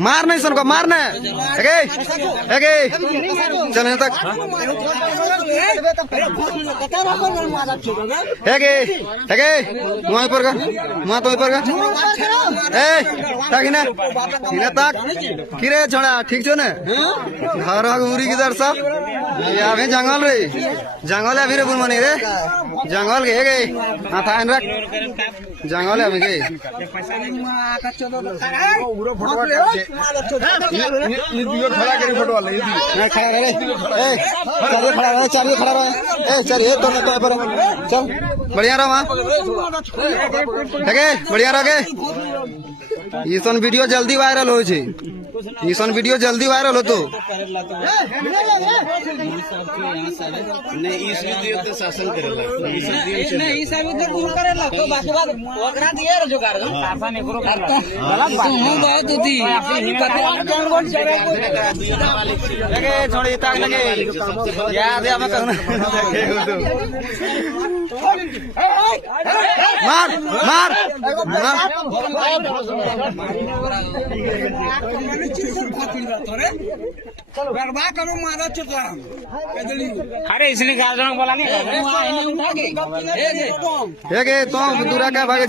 मार नहीं सुन को मारना है चल तक मुआ पर मुआ तो पर ताकि ना तक किरे छोड़ा ठीक छो ना घर उरी की दर सब अभी जंगल रे जंगल अभी रे बुनमनी रे जंगल के था रख जंगल अभी के चाहिए खड़ा रहे चलिए तो चल बढ़िया रहो वहाँ बढ़िया रहे ईसन वीडियो जल्दी वायरल हो ईसन वीडियो जल्दी वायरल हो तो शासन करेला तो बात ओकरा दिए रे जोगार शासन एकरो हम बहुत होती लगे छोड़ी ताक लगे याद है हमें कहना मार मार अरे इसने गार्डन बोला नहीं तो दूरा क्या भागे